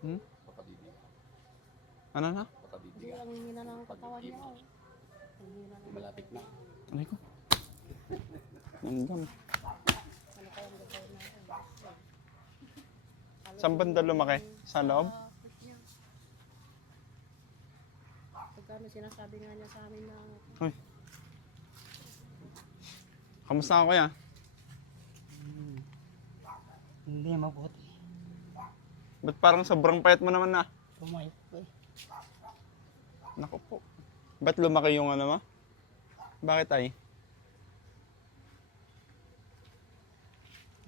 Baka bibig. Ano na? Baka bibig. Hindi lang hina ng katawan niya. Oh. Ang hina ng Malapit na. Aray ko. Nandun. ano kayang gagawin natin. Saan banda lumaki? Sa loob? push niya. Pagkano sinasabi nga niya sa amin na Uy. Kamusta ka kuya? Hindi mabuti. Ba't parang sobrang payat mo naman na? Pumayat po eh. Naku po. Ba't lumaki yung ano mo? Bakit ay?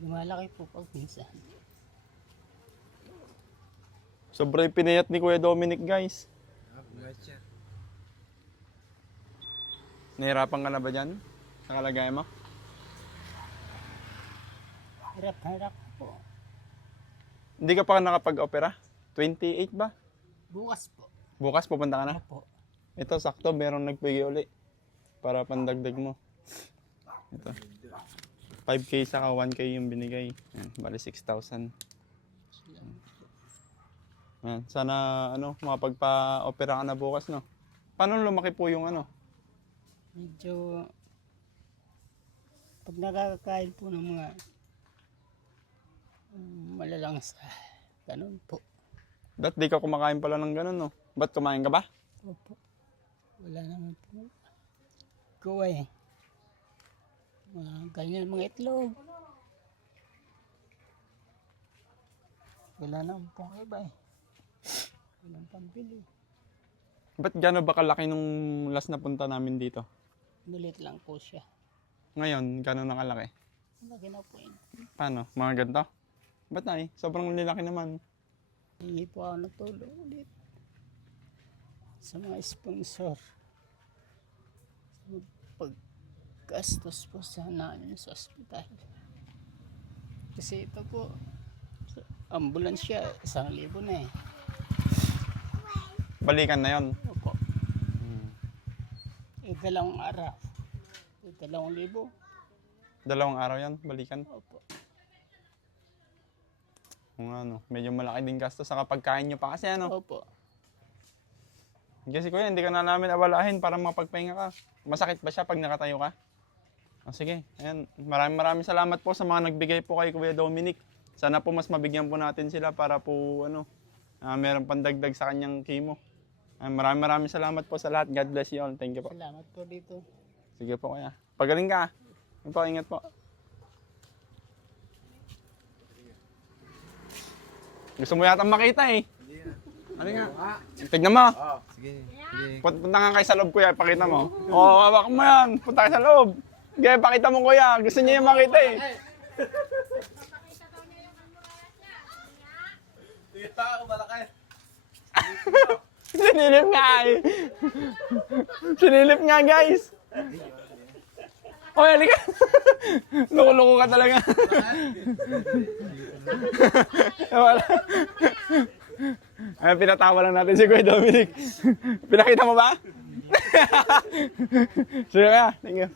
Lumalaki po pag minsan. Sobrang pinayat ni Kuya Dominic guys. Nahirapan ka na ba dyan? Sa kalagayan mo? Hirap po. Hindi ka pa nakapag-opera? 28 ba? Bukas po. Bukas pupunta ka na? Opo. Ito sakto, merong nagbigay uli. Para pandagdag mo. Ito. 5K saka 1K yung binigay. Yan, bali 6,000. Yan, sana ano, makapagpa-opera ka na bukas, no? Paano lumaki po yung ano? Medyo pag nakakakain po ng mga malalang sa ganun po. Ba't di ka kumakain pala ng ganun, no? Ba't kumain ka ba? Opo. Wala naman po. Kuway. Mga ganyan mga itlog. Wala naman po iba eh. Walang pambili. Ba't gano'n ba kalaki nung last na punta namin dito? Malit lang po siya. Ngayon, gano'n nakalaki? Laki na po yun. Paano? Mga ganito? Ba't ay? Sobrang nilaki naman. Hindi po ako natulong ulit sa mga sponsor. Sa paggastos po sa namin sa ospital. Kasi ito po, sa ambulansya, 1,000 na eh. Balikan na yon. Opo. Dalawang araw. 2,000. 2 araw yan, balikan. Opo. Kung ano, medyo malaki din gasto sa kapagkain nyo pa kasi ano. Opo. Kasi kuya, hindi ka na namin awalahin para mapagpahinga ka. Masakit ba siya pag nakatayo ka? O sige, ayan. Maraming salamat po sa mga nagbigay po kay Kuya Dominic. Sana po mas mabigyan po natin sila para po ano, meron pandagdag sa kanyang chemo. Maraming salamat po sa lahat. God bless you all. Thank you po. Salamat po dito. Sige po kuya. Pagaling ka. Yun po, ingat po. Gusto mo yata makita eh. Ano nga? Tignan mo. Sige. Punta nga kayo sa loob kuya, pakita mo. Oo, hawak mo yan. Punta kayo sa loob. Sige, pakita mo kuya. Gusto niya yung makita eh. Kita ako malaki. Sinilip nga eh. Sinilip nga guys. Oy, halika. Loko-loko ka talaga. Wala. Ay, pinatawa lang natin si Kuya Dominic. Pinakita mo ba? Sige kaya, thank you.